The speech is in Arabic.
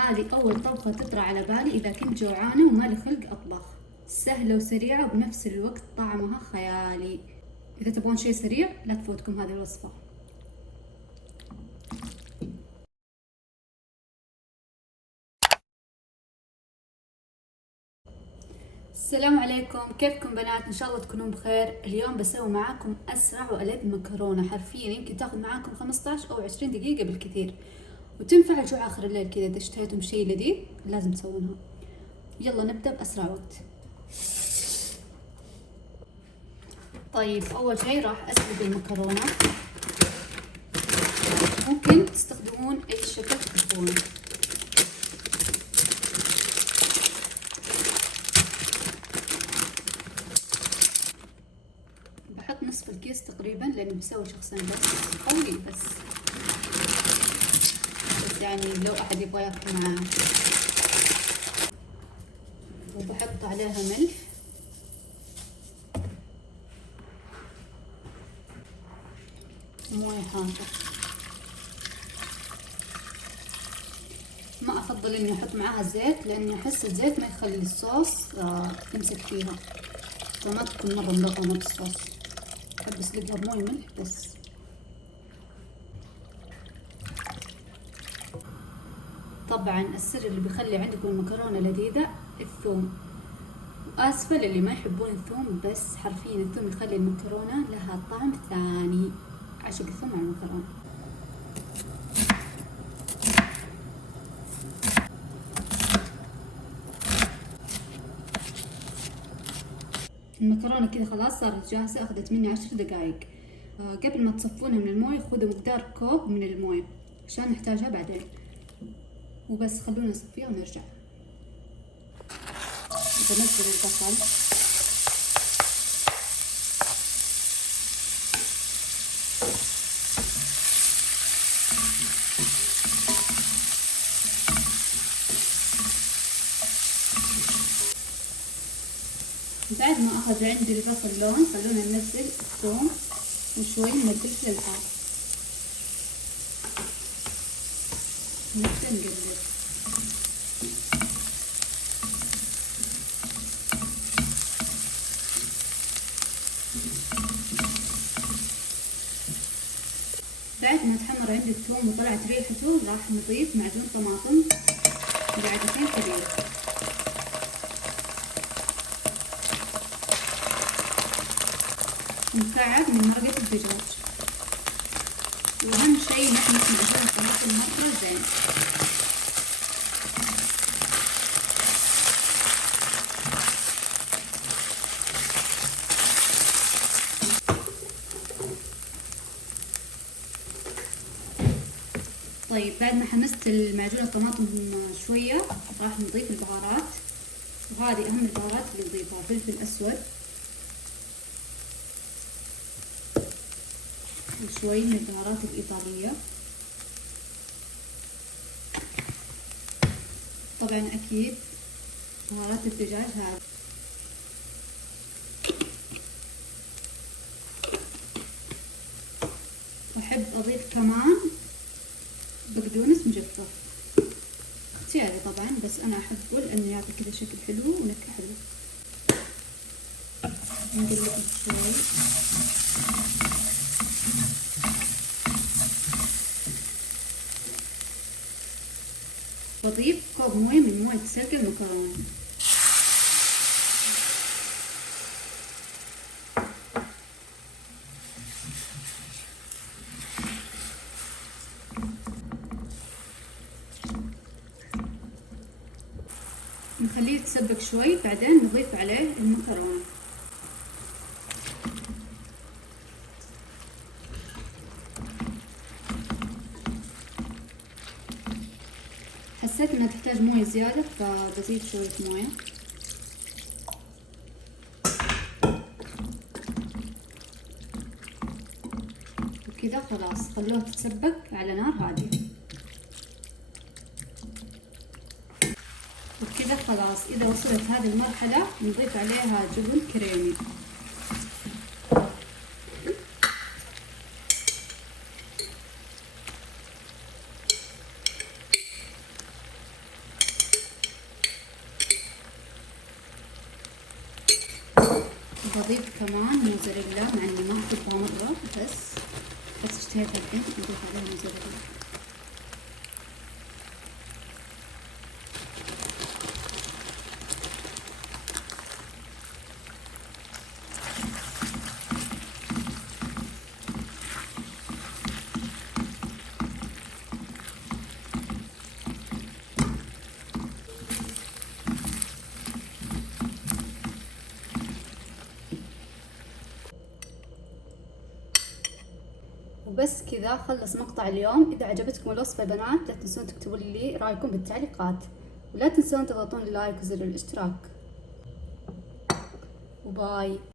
هذه أول طبخة تطرى على بالي إذا كنت جوعانة ومالي خلق أطبخ. سهلة وسريعة وبنفس الوقت طعمها خيالي. إذا تبغون شي سريع لا تفوتكم هذه الوصفة. السلام عليكم، كيفكم بنات؟ إن شاء الله تكونون بخير. اليوم بسوي معاكم أسرع وألذ مكرونة، حرفيا يمكن تاخذ معاكم 15 أو 20 دقيقة بالكثير، وتنفع لجوع آخر الليل كذا. إذا اشتهيتم شي لذيذ لازم تسوونها. يلا نبدأ بأسرع وقت. طيب أول شي راح أسلق المكرونة، ممكن تستخدمون أي شكل تحبونه. بحط نصف الكيس تقريبا لأني بسوي شخصين بس، قوي بس يعني لو أحد يبغى ياكل معاه. وبحط عليها ملح وموية حارة. ما أفضل إني أحط معاها زيت لأني أحس الزيت ما يخلي الصوص يمسك فيها، فما تكون مرة ملغمة بالصوص. أحب أسلقها بموية ملح بس. طبعا السر اللي بيخلي عندكم المكرونة لذيذة الثوم. وآسفة للي ما يحبون الثوم، بس حرفيا الثوم يخلي المكرونة لها طعم ثاني. أعشق الثوم على المكرونة. المكرونة كذا خلاص صارت جاهزة، أخذت مني 10 دقايق. قبل ما تصفونها من الموية خذوا مقدار كوب من الموية عشان نحتاجها بعدين. وبس خلونا نصفيها ونرجع. بنزل البصل، بعد ما أخذ عندي البصل لون خلونا ننزل الثوم وشوي من الفلفل الحار. نبدأ نقلب. بعد ما تحمر عندي الثوم وطلعت ريحته راح نضيف معجون طماطم بعدتين كبير. مكعب من مرقة الدجاج. وأهم شي نحمص معجون الطماطم مرة زين. طيب بعد ما حمست المعجون الطماطم شوية راح نضيف البهارات، وهذه أهم البهارات اللي نضيفها: فلفل أسود وشوي من البهارات الإيطالية. طبعا أكيد بهارات الدجاج هذه. أحب أضيف كمان بقدونس مجفف، اختياري طبعا، بس أنا أحبه لأنه يعطي كذا شكل حلو ونكهة حلوة. نقلب شوي. وأضيف كوب موية من موية سلق المكرونة. نخليه يتسبك شوي، بعدين نضيف عليه المكرونة. حسيت انها تحتاج موية زيادة فبزيد شوية موية. وكذا خلاص خلوها تتسبك على نار هادية. وبكذا خلاص إذا وصلت هذه المرحلة نضيف عليها جبن كريمي. بضيف كمان موزاريلا مع اني ما احبها مرة، بس اشتهيتها الحين نضيف عليها موزاريلا. وبس كذا خلص مقطع اليوم. إذا عجبتكم الوصفة يا بنات لا تنسون تكتبوا لي رأيكم بالتعليقات، ولا تنسون تضغطون اللايك وزر الاشتراك. وباي.